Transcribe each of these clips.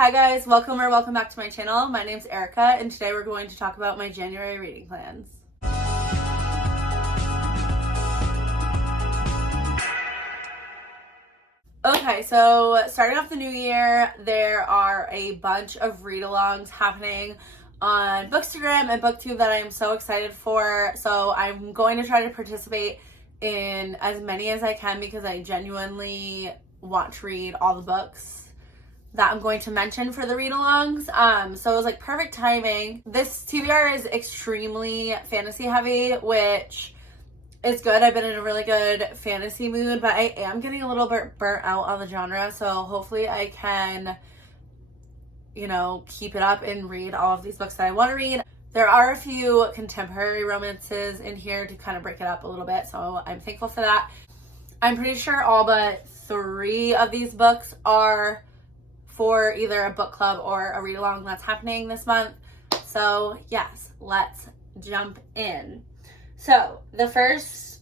Hi guys, welcome back to my channel. My name's Erica and today we're going to talk about my January reading plans. Okay, so starting off the new year, there are a bunch of read-alongs happening on Bookstagram and BookTube that I am so excited for. So I'm going to try to participate in as many as I can because I genuinely want to read all the books that I'm going to mention for the read-alongs. So it was like perfect timing. This TBR is extremely fantasy heavy, which is good. I've been in a really good fantasy mood, but I am getting a little bit burnt out on the genre. So hopefully I can, keep it up and read all of these books that I want to read. There are a few contemporary romances in here to kind of break it up a little bit. So I'm thankful for that. I'm pretty sure all but 3 of these books are for either a book club or a read-along that's happening this month. So yes, let's jump in. So the first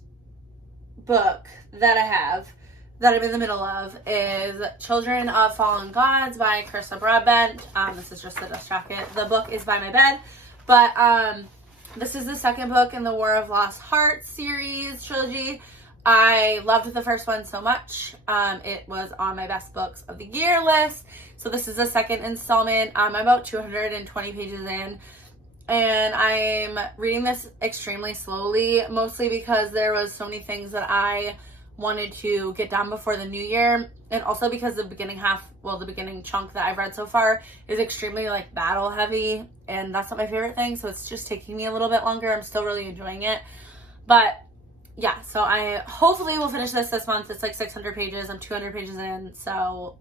book that I have that I'm in the middle of is Children of Fallen Gods by Krista Broadbent. This is just the dust jacket. The book is by my bed, but this is the second book in the War of Lost Hearts series trilogy. I loved the first one so much. It was on my best books of the year list. So this is the second installment. I'm about 220 pages in. And I'm reading this extremely slowly, mostly because there was so many things that I wanted to get done before the new year. And also because the beginning chunk that I've read so far is extremely battle heavy. And that's not my favorite thing. So it's just taking me a little bit longer. I'm still really enjoying it. But yeah, so I hopefully will finish this month. It's like 600 pages. I'm 200 pages in, so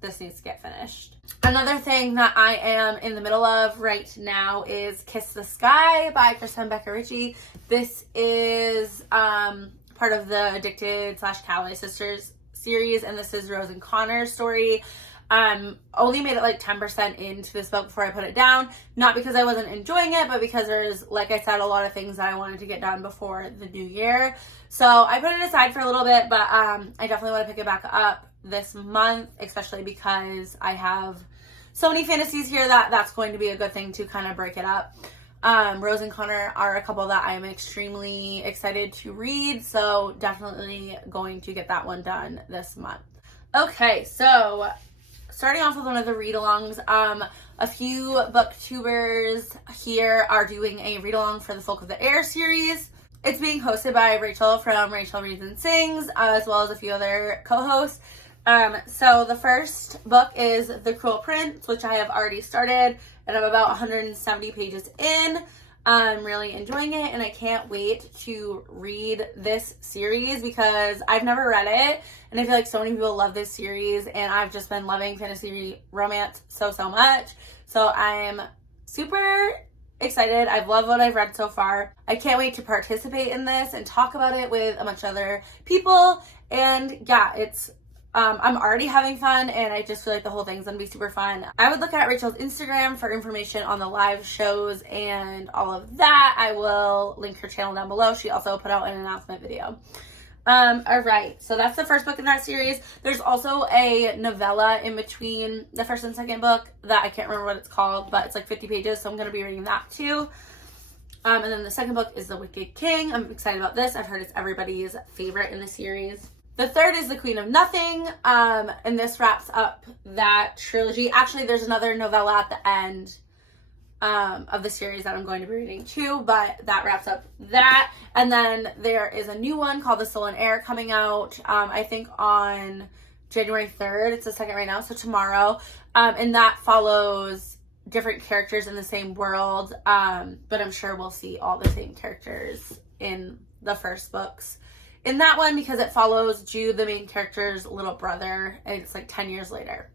this needs to get finished. Another thing that I am in the middle of right now is Kiss the Sky by Kristen Becker Ritchie. This is part of the Addicted/Calloway Sisters series, and this is Rose and Connor's story. Only made it 10% into this book before I put it down. Not because I wasn't enjoying it, but because there's, like I said, a lot of things that I wanted to get done before the new year. So I put it aside for a little bit, but I definitely want to pick it back up this month, especially because I have so many fantasies here that's going to be a good thing to kind of break it up. Rose and Connor are a couple that I am extremely excited to read, so definitely going to get that one done this month. Okay, so starting off with one of the read-alongs, a few booktubers here are doing a read-along for the Folk of the Air series. It's being hosted by Rachel from Rachel Reads and Sings, as well as a few other co-hosts. So the first book is The Cruel Prince, which I have already started, and I'm about 170 pages in. I'm really enjoying it, and I can't wait to read this series because I've never read it, and I feel like so many people love this series, and I've just been loving fantasy romance so much. So I'm super excited. I've loved what I've read so far. I can't wait to participate in this and talk about it with a bunch of other people, and yeah, I'm already having fun, and I just feel like the whole thing's gonna be super fun. I would look at Rachel's Instagram for information on the live shows and all of that. I will link her channel down below. She also put out an announcement video. All right, so that's the first book in that series. There's also a novella in between the first and second book that I can't remember what it's called, but it's 50 pages, so I'm gonna be reading that too. And then the second book is The Wicked King. I'm excited about this. I've heard it's everybody's favorite in the series. The third is The Queen of Nothing, and this wraps up that trilogy. Actually, there's another novella at the end of the series that I'm going to be reading too, but that wraps up that. And then there is a new one called The Soul and Air coming out, I think on January 3rd. It's the second right now, so tomorrow. And that follows different characters in the same world, but I'm sure we'll see all the same characters in the first books in that one because it follows Jude, the main character's little brother, and it's 10 years later.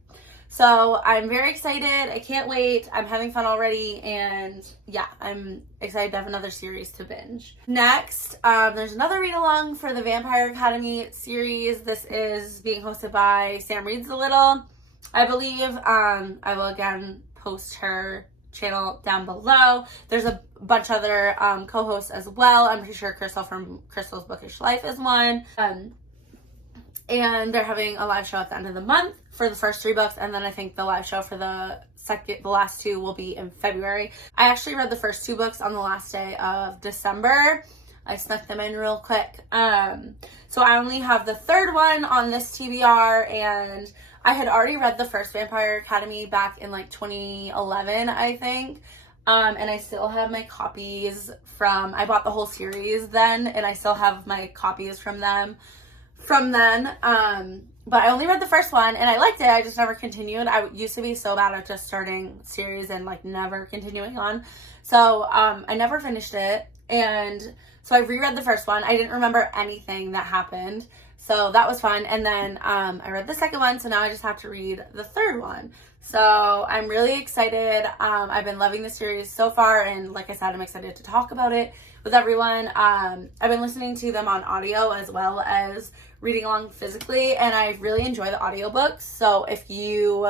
So I'm very excited. I can't wait. I'm having fun already, and yeah, I'm excited to have another series to binge. Next, there's another read-along for the Vampire Academy series. This is being hosted by Sam Reads a Little, I believe. I will again post her channel down below. There's a bunch of other co-hosts as well. I'm pretty sure Crystal from Crystal's Bookish Life is one. And they're having a live show at the end of the month for the first 3 books, and then I think the live show for the last 2 will be in February. I actually read the first 2 books on the last day of December. I snuck them in real quick. So I only have the 3rd one on this TBR, and I had already read the first Vampire Academy back in like 2011, I think. And I still have my copies I bought the whole series then, and I still have my copies from then. But I only read the first one, and I liked it. I just never continued. I used to be so bad at just starting series and like never continuing on. So I never finished it. And so I reread the first one. I didn't remember anything that happened. So that was fun. And then I read the second one. So now I just have to read the 3rd one. So I'm really excited. I've been loving the series so far. And like I said, I'm excited to talk about it with everyone. I've been listening to them on audio as well as reading along physically, and I really enjoy the audiobooks. So if you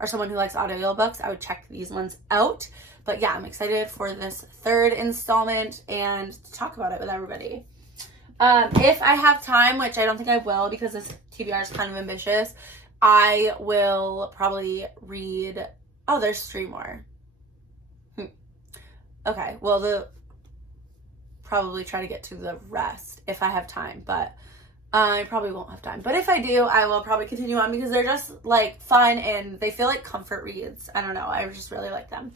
are someone who likes audiobooks, I would check these ones out. But yeah, I'm excited for this 3rd installment and to talk about it with everybody. If I have time, which I don't think I will because this TBR is kind of ambitious, I will probably read... Oh, there's 3 more. Okay, well, probably try to get to the rest if I have time, but I probably won't have time. But if I do, I will probably continue on because they're just like fun and they feel like comfort reads. I don't know. I just really like them.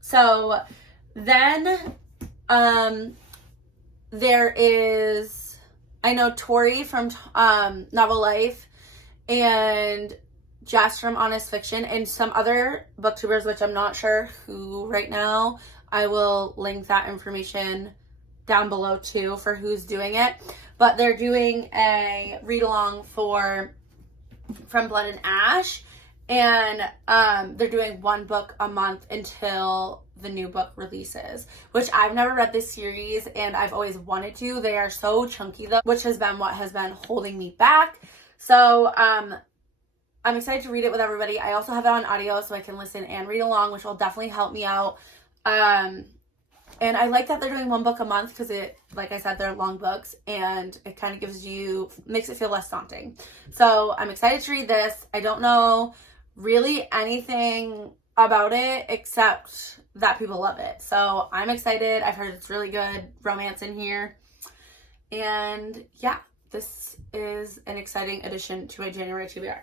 So then there is, I know Tori from Novel Life and Jess from Honest Fiction and some other booktubers, which I'm not sure who right now. I will link that information down below too for who's doing it. But they're doing a read-along From Blood and Ash. And they're doing 1 book a month until the new book releases, which I've never read this series and I've always wanted to. They are so chunky though, which has been what has been holding me back. So I'm excited to read it with everybody. I also have it on audio so I can listen and read along, which will definitely help me out. And I like that they're doing 1 book a month because like I said, they're long books and it kind of makes it feel less daunting. So I'm excited to read this. I don't know really anything about it except that people love it. So I'm excited. I've heard it's really good romance in here. And yeah, this is an exciting addition to my January TBR.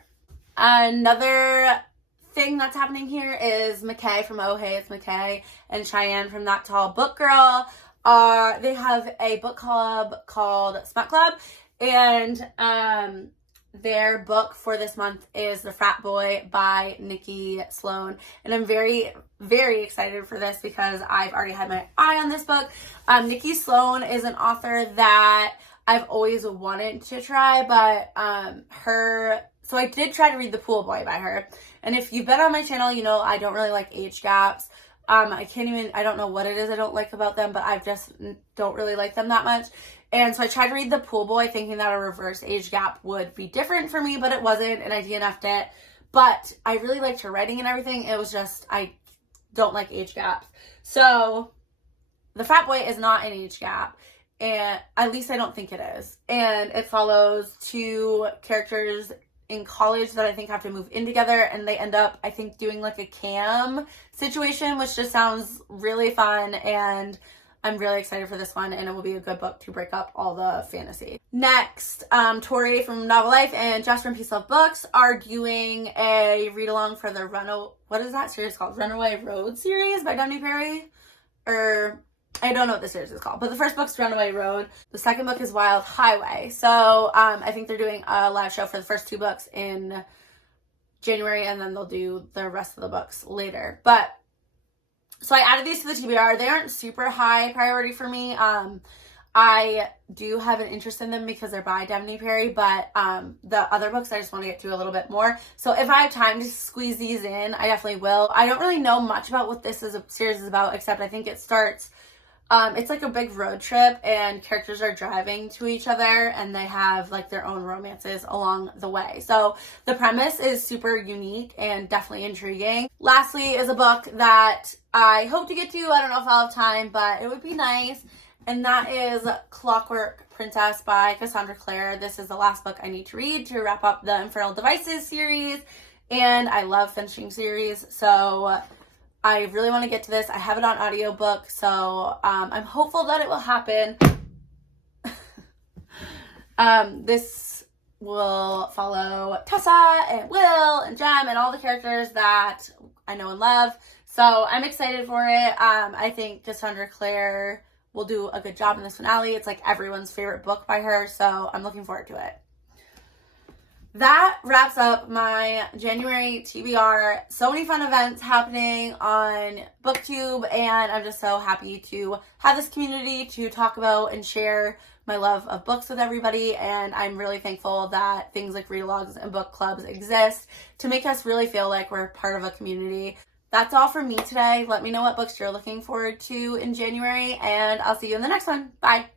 Another thing that's happening here is McKay from Oh Hey It's McKay and Cheyenne from That Tall Book Girl. They have a book club called Smut Club, and their book for this month is The Frat Boy by Nikki Sloan, and I'm very, very excited for this because I've already had my eye on this book. Nikki Sloan is an author that I've always wanted to try, but so I did try to read The Pool Boy by her. And if you've been on my channel, you know I don't really like age gaps. I don't know what it is I don't like about them, but I just don't really like them that much. And so I tried to read The Pool Boy thinking that a reverse age gap would be different for me, but it wasn't, and I DNF'd it. But I really liked her writing and everything. It was just, I don't like age gaps. So The Frat Boy is not an age gap, and at least I don't think it is. And it follows 2 characters in college that I think have to move in together, and they end up, I think, doing like a cam situation, which just sounds really fun, and I'm really excited for this one, and it will be a good book to break up all the fantasy. Next, Tori from Novel Life and Jess from Peace Love Books are doing a read-along for the what is that series called? Runaway Road series by Demi Perry? I don't know what the series is called, but the first book's Runaway Road. The second book is Wild Highway. So I think they're doing a live show for the first 2 books in January, and then they'll do the rest of the books later. But so I added these to the TBR. They aren't super high priority for me. I do have an interest in them because they're by Demi Perry, but the other books I just want to get through a little bit more. So if I have time to squeeze these in, I definitely will. I don't really know much about what this series is about, except I think it starts... it's like a big road trip and characters are driving to each other and they have like their own romances along the way. So the premise is super unique and definitely intriguing. Lastly is a book that I hope to get to. I don't know if I'll have time, but it would be nice. and that is Clockwork Princess by Cassandra Clare. This is the last book I need to read to wrap up the Infernal Devices series, and I love finishing series, so I really want to get to this. I have it on audiobook, so I'm hopeful that it will happen. This will follow Tessa and Will and Jem and all the characters that I know and love. So I'm excited for it. I think Cassandra Clare will do a good job in this finale. It's like everyone's favorite book by her, so I'm looking forward to it. That wraps up my January TBR. So many fun events happening on BookTube, and I'm just so happy to have this community to talk about and share my love of books with everybody. And I'm really thankful that things like read-alongs and book clubs exist to make us really feel like we're part of a community. That's all from me today. Let me know what books you're looking forward to in January, and I'll see you in the next one. Bye.